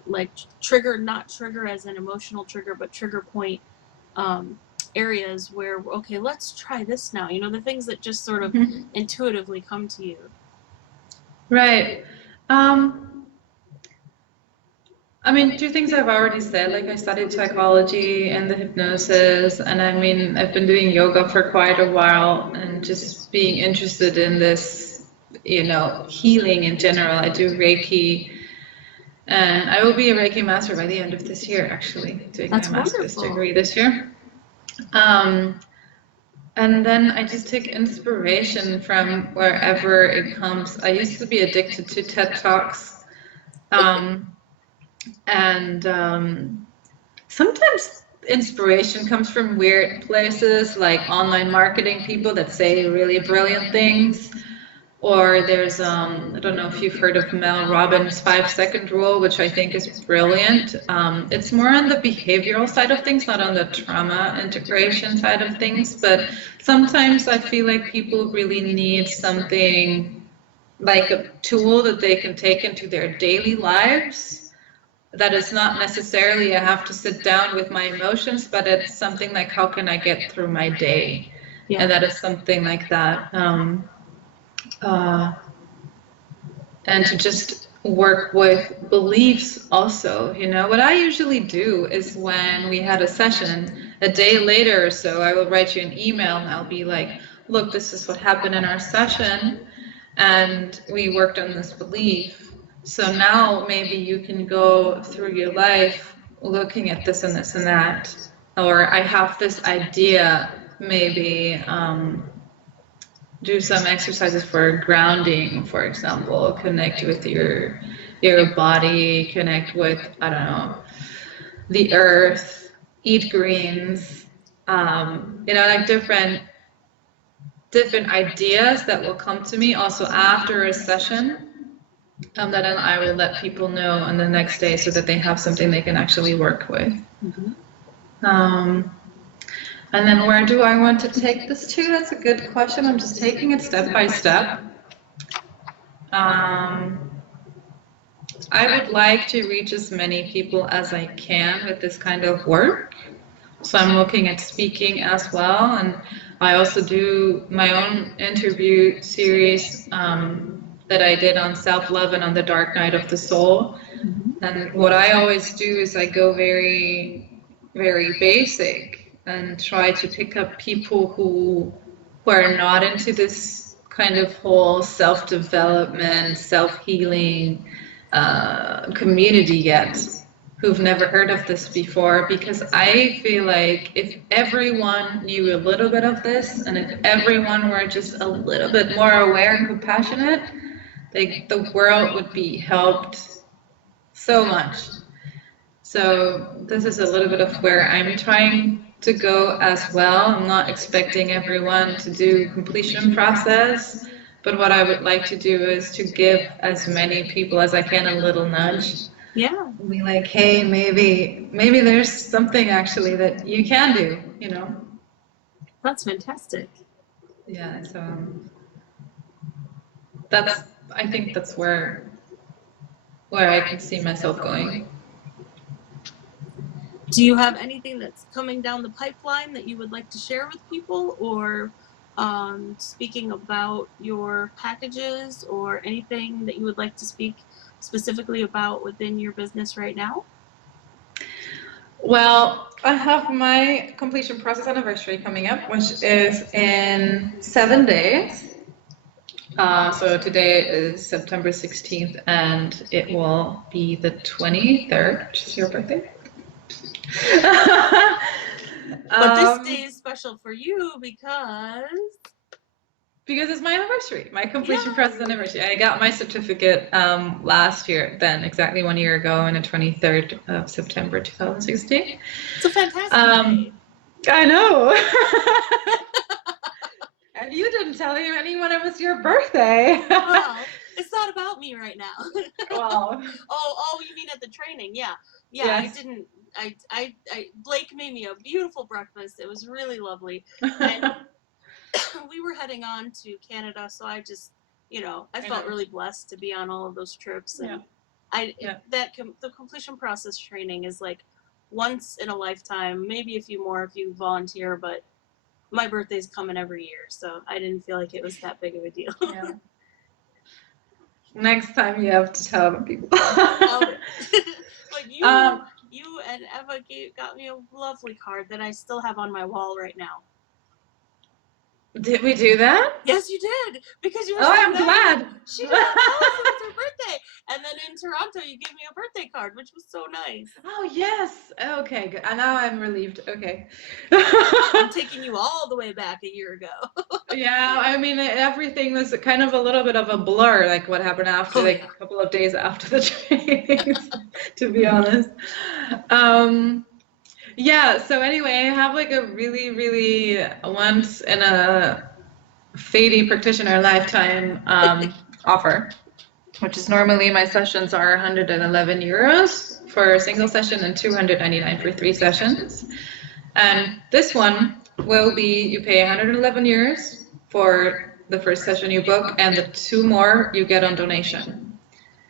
like trigger, not trigger as an emotional trigger, but trigger point areas where, okay, let's try this now, you know, the things that just sort of intuitively come to you. Right. I mean, two things I've already said, like I studied psychology and the hypnosis, and I mean, I've been doing yoga for quite a while, and just being interested in this, you know, healing in general. I do Reiki, and I will be a Reiki master by the end of this year, actually, doing my master's degree this year. And then I just take inspiration from wherever it comes. I used to be addicted to TED Talks. And sometimes inspiration comes from weird places, like online marketing people that say really brilliant things, Or there's, I don't know if you've heard of Mel Robbins' 5-second rule, which I think is brilliant. It's more on the behavioral side of things, not on the trauma integration side of things. But sometimes I feel like people really need something like a tool that they can take into their daily lives. That is not necessarily I have to sit down with my emotions, but it's something like, how can I get through my day? Yeah. And that is something like that. And to just work with beliefs also. You know, what I usually do is when we had a session, a day later or so, I will write you an email and I'll be like, look, this is what happened in our session, and we worked on this belief. So now maybe you can go through your life looking at this and this and that. Or I have this idea, maybe do some exercises for grounding, for example. Connect with your body, connect with, I don't know, the earth, eat greens, you know, like different ideas that will come to me also after a session. That I will let people know on the next day so that they have something they can actually work with. And then where do I want to take this to? That's a good question. I'm just taking it step by step. I would like to reach as many people as I can with this kind of work. So I'm looking at speaking as well. And I also do my own interview series that I did on self-love and on the dark night of the soul. And what I always do is I go very, very basic and try to pick up people who are not into this kind of whole self-development, self-healing community yet, who've never heard of this before, because I feel like if everyone knew a little bit of this, and if everyone were just a little bit more aware and compassionate, like the world would be helped so much. So this is a little bit of where I'm trying to go as well. I'm not expecting everyone to do completion process, but what I would like to do is to give as many people as I can a little nudge. Yeah. Be like, hey, maybe there's something actually that you can do, you know? That's fantastic. Yeah, so I think that's where I can see myself going. Do you have anything that's coming down the pipeline that you would like to share with people, or speaking about your packages, or anything that you would like to speak specifically about within your business right now? Well, I have my completion process anniversary coming up, which is in 7 days. So today is September 16th, and it will be the 23rd, which is your birthday. But this day is special for you because it's my anniversary, my completion process anniversary. I got my certificate last year, then exactly 1 year ago, on the 23rd of September 2016. It's a fantastic day. I know. And you didn't tell anyone it was your birthday. Well, it's not about me right now. Wow. Oh, you mean at the training? Yeah. Yes. I didn't. Blake made me a beautiful breakfast. It was really lovely, and we were heading on to Canada, so I just, I felt really blessed to be on all of those trips, and the completion process training is like once in a lifetime, maybe a few more if you volunteer, but my birthday's coming every year, so I didn't feel like it was that big of a deal. Yeah. Next time you have to tell other people. But you and Eva got me a lovely card that I still have on my wall right now. Did we do that? Yes, you did, because you were. Oh, I'm glad. She didn't tell us it was her birthday, and then in Toronto you gave me a birthday card, which was so nice. Oh yes. Okay, good. And now I'm relieved. Okay. I'm taking you all the way back a year ago. Yeah, I mean, everything was kind of a little bit of a blur, like what happened after, a couple of days after the trainings, to be honest. Yeah, so anyway, I have like a really, really once in a Fady Practitioner Lifetime offer, which is normally my sessions are 111 euros for a single session and 299 for 3 sessions. And this one will be, you pay 111 euros for the first session you book, and the 2 more you get on donation.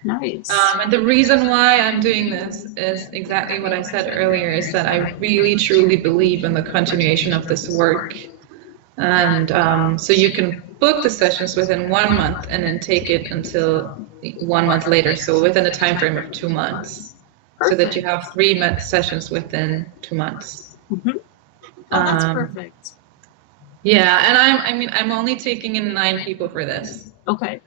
Nice. And the reason why I'm doing this is exactly what I said earlier, is that I really truly believe in the continuation of this work. And so you can book the sessions within 1 month and then take it until 1 month later, so within a time frame of 2 months. Perfect. So that you have 3 sessions within 2 months. Mm-hmm. Oh, that's perfect. Yeah, and I'm only taking in 9 people for this. Okay.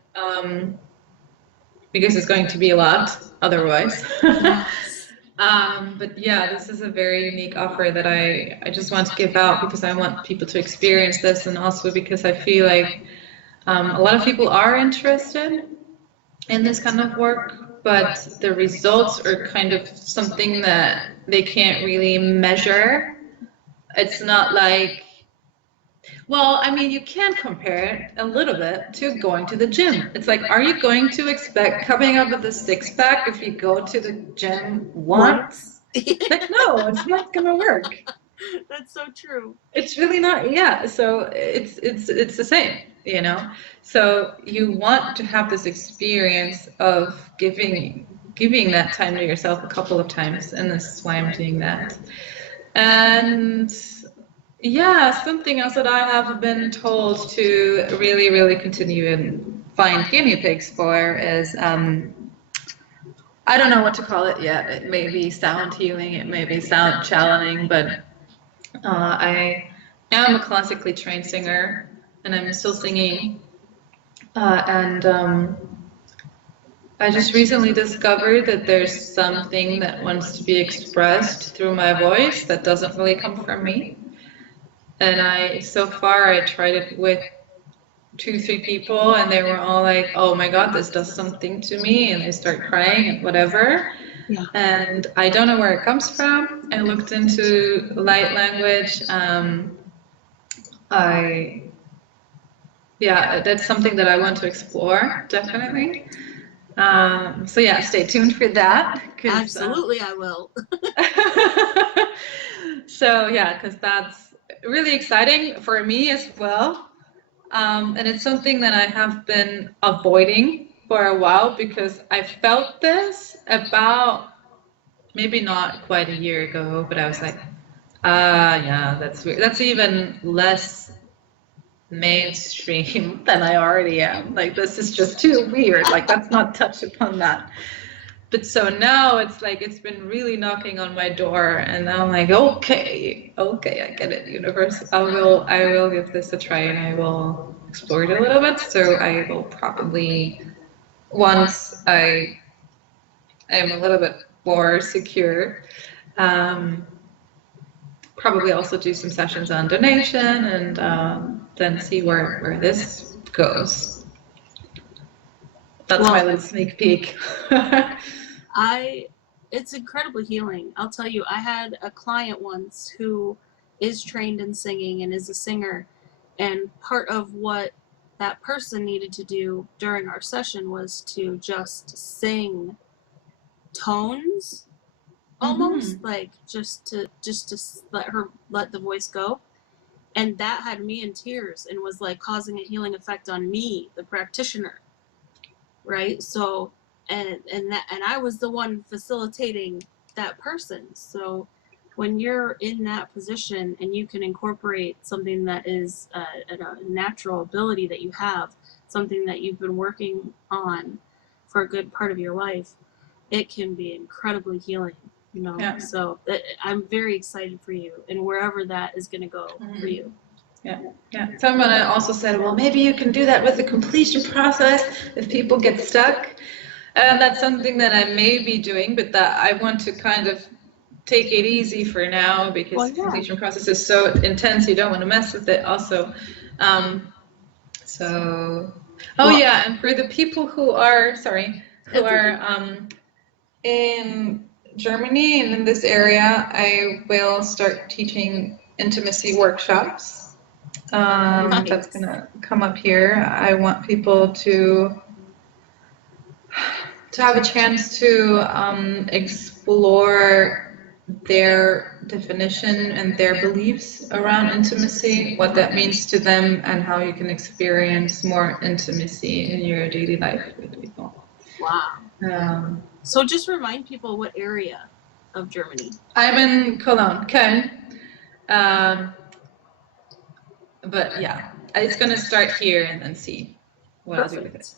Because it's going to be a lot otherwise. Yes. But yeah, this is a very unique offer that I just want to give out, because I want people to experience this, and also because I feel like a lot of people are interested in this kind of work, but the results are kind of something that they can't really measure. It's not like, well, I mean, you can compare it a little bit to going to the gym. It's like, are you going to expect coming up with a 6-pack if you go to the gym once? Like, no, it's not gonna work. That's so true. It's really not. Yeah. So it's the same, you know. So you want to have this experience of giving that time to yourself a couple of times, and this is why I'm doing that. And yeah, something else that I have been told to really, really continue and find guinea pigs for is, I don't know what to call it yet. It may be sound healing, it may be sound channeling, but I am a classically trained singer, and I'm still singing. And I just recently discovered that there's something that wants to be expressed through my voice that doesn't really come from me. And so far I tried it with 2-3 people, and they were all like, oh my god, this does something to me, and they start crying and whatever. Yeah. And I don't know where it comes from. I looked into light language. That's something that I want to explore, definitely. So yeah, stay tuned for that. Absolutely, I will. So yeah, because that's really exciting for me as well. And it's something that I have been avoiding for a while, because I felt this about maybe not quite a year ago, but I was like, yeah, that's weird. That's even less mainstream than I already am. Like, this is just too weird. Like, let's not touch upon that. But so now it's like, it's been really knocking on my door, and now I'm like, okay, I get it, universe. I will give this a try, and I will explore it a little bit. So I will probably, once I am a little bit more secure, probably also do some sessions on donation, and then see where this goes. That's my little sneak peek. It's incredibly healing. I'll tell you, I had a client once who is trained in singing and is a singer, and part of what that person needed to do during our session was to just sing tones, almost like just to let the voice go. And that had me in tears and was like causing a healing effect on me, the practitioner. Right? So and I was the one facilitating that person. So when you're in that position and you can incorporate something that is a natural ability that you have, something that you've been working on for a good part of your life, it can be incredibly healing, you know. Yeah. So I'm very excited for you and wherever that is going to go for you. Yeah. Someone also said, well, maybe you can do that with the completion process if people get stuck. And that's something that I may be doing, but that I want to kind of take it easy for now, because the completion process is so intense, you don't want to mess with it also. And for the people who are, in Germany and in this area, I will start teaching intimacy workshops. Nice. That's going to come up here. I want people to have a chance to explore their definition and their beliefs around intimacy, what that means to them, and how you can experience more intimacy in your daily life with people. Wow. So just remind people what area of Germany. I'm in Cologne, Köln. But yeah, it's going to start here and then see what I'll do with it.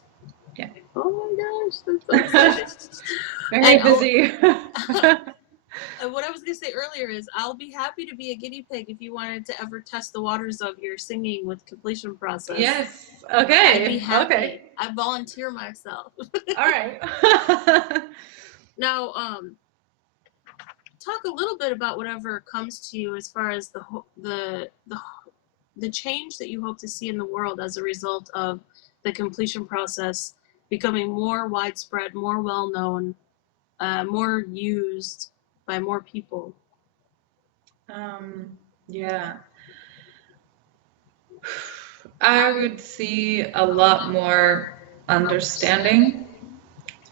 Yeah. Oh my gosh, that's so exciting. Very busy. And what I was going to say earlier is I'll be happy to be a guinea pig if you wanted to ever test the waters of your singing with completion process. Yes. Okay. I'd be happy. Okay. I volunteer myself. All right. Now, talk a little bit about whatever comes to you as far as the change that you hope to see in the world as a result of the completion process becoming more widespread, more well-known, more used by more people. Yeah. I would see a lot more understanding,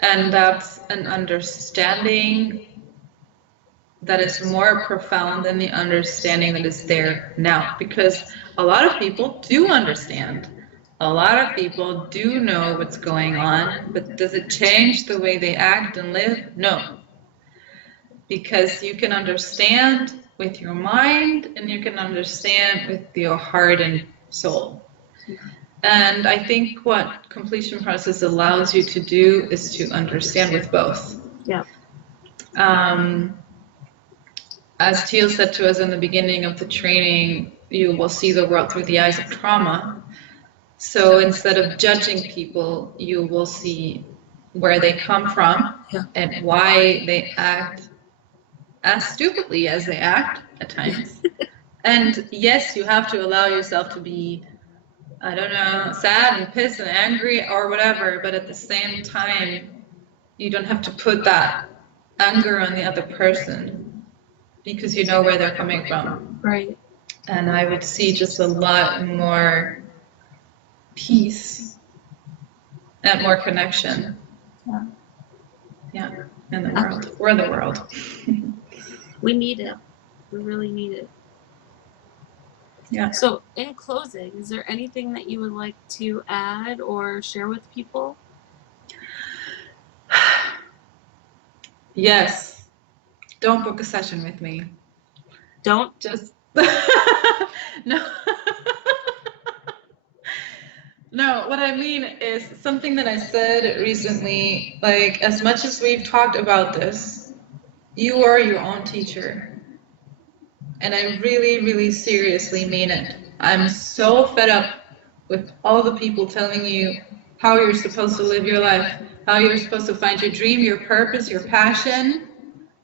and that's an understanding that is more profound than the understanding that is there now, because a lot of people do understand. A lot of people do know what's going on, but does it change the way they act and live? No. Because you can understand with your mind and you can understand with your heart and soul. And I think what completion process allows you to do is to understand with both. Yeah. As Teal said to us in the beginning of the training, you will see the world through the eyes of trauma. So instead of judging people, you will see where they come from and why they act as stupidly as they act at times. And yes, you have to allow yourself to be, I don't know, sad and pissed and angry or whatever, but at the same time, you don't have to put that anger on the other person because you know where they're coming from. Right. And I would see just a lot more peace and more connection. Yeah, in the world. We're the world. We need it. We really need it. Yeah. So, in closing, is there anything that you would like to add or share with people? Yes. Don't book a session with me. Don't? Just no. No, what I mean is something that I said recently, like, as much as we've talked about this, you are your own teacher. And I really, really seriously mean it. I'm so fed up with all the people telling you how you're supposed to live your life, how you're supposed to find your dream, your purpose, your passion.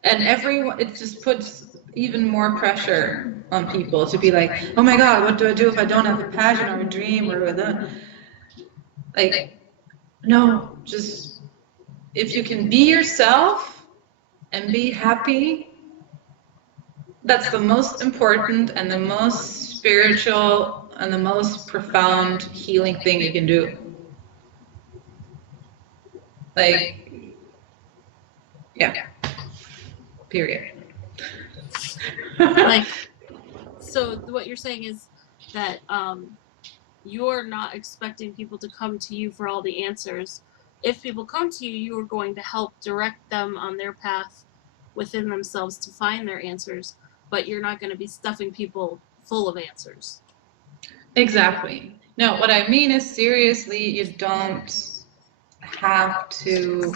And everyone, it just puts even more pressure on people to be like, oh my God, what do I do if I don't have a passion or a dream or the... Like, no, just if you can be yourself and be happy, that's the most important and the most spiritual and the most profound healing thing you can do. Like, yeah, period. Like, so what you're saying is that you're not expecting people to come to you for all the answers. If people come to you, you are going to help direct them on their path within themselves to find their answers, but you're not going to be stuffing people full of answers. Exactly. No, what I mean is, seriously, you don't have to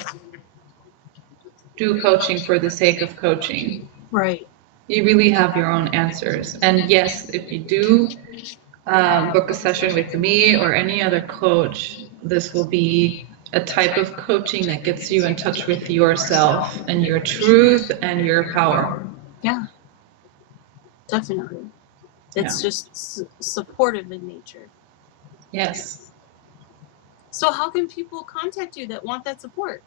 do coaching for the sake of coaching. Right. You really have your own answers. And yes, if you do book a session with me or any other coach, this will be a type of coaching that gets you in touch with yourself and your truth and your power. Yeah, definitely. It's just supportive in nature. Yes. So how can people contact you that want that support?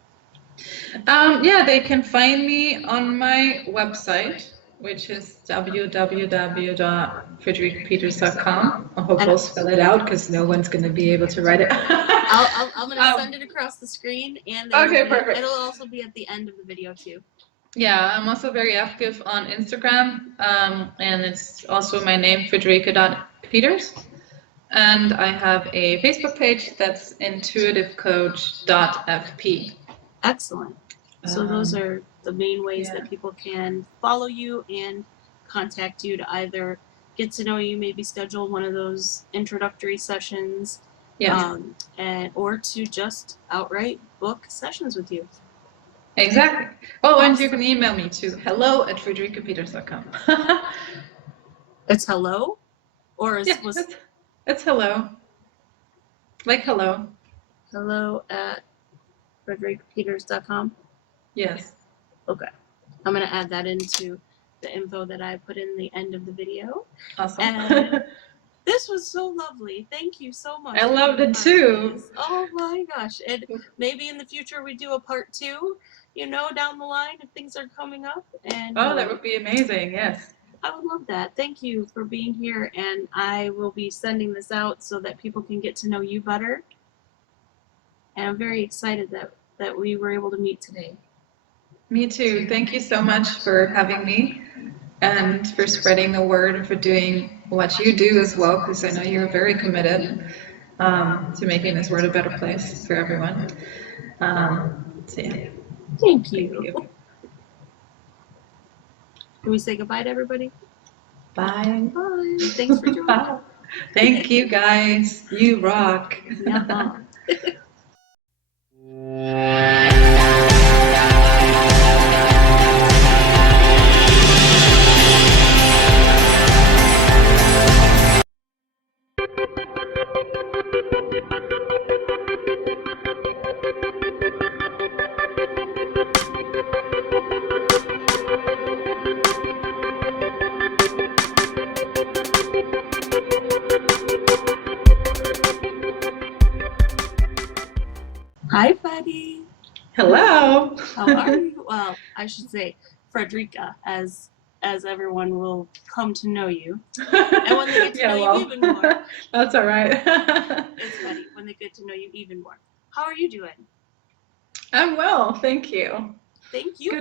Yeah, they can find me on my website, which is www.friederikepeters.com. I hope And- I'll spell it out because no one's going to be able to write it. I'm going to send it across the screen, and Okay, perfect. it'll also be at the end of the video too. Yeah, I'm also very active on Instagram, and it's also my name, Friederike.Peters. And I have a Facebook page that's intuitivecoach.fp. Excellent. So those are the main ways that people can follow you and contact you to either get to know you, maybe schedule one of those introductory sessions, or to just outright book sessions with you. Exactly. Oh, and you can email me to hello@friederikepeters.com. It's hello? Or it's hello. Like hello. hello@friederikepeters.com? Yes. Okay. I'm going to add that into the info that I put in the end of the video. Awesome. And this was so lovely. Thank you so much. I loved it too. Oh my gosh. And maybe in the future we do a part 2, down the line if things are coming up. And that would be amazing. Yes. I would love that. Thank you for being here. And I will be sending this out so that people can get to know you better. And I'm very excited that we were able to meet today. Me too. Thank you so much for having me and for spreading the word and for doing what you do as well, because I know you're very committed to making this world a better place for everyone. So yeah. Thank you. Can we say goodbye to everybody? Bye. Bye. Thanks for joining. Bye. Thank you guys. You rock. Yeah. Hi, buddy. Hello. How are you? Well, I should say Friederike, as everyone will come to know you. And when they get to know you even more. That's all right. It's funny when they get to know you even more. How are you doing? I'm well, thank you. Thank you. Good.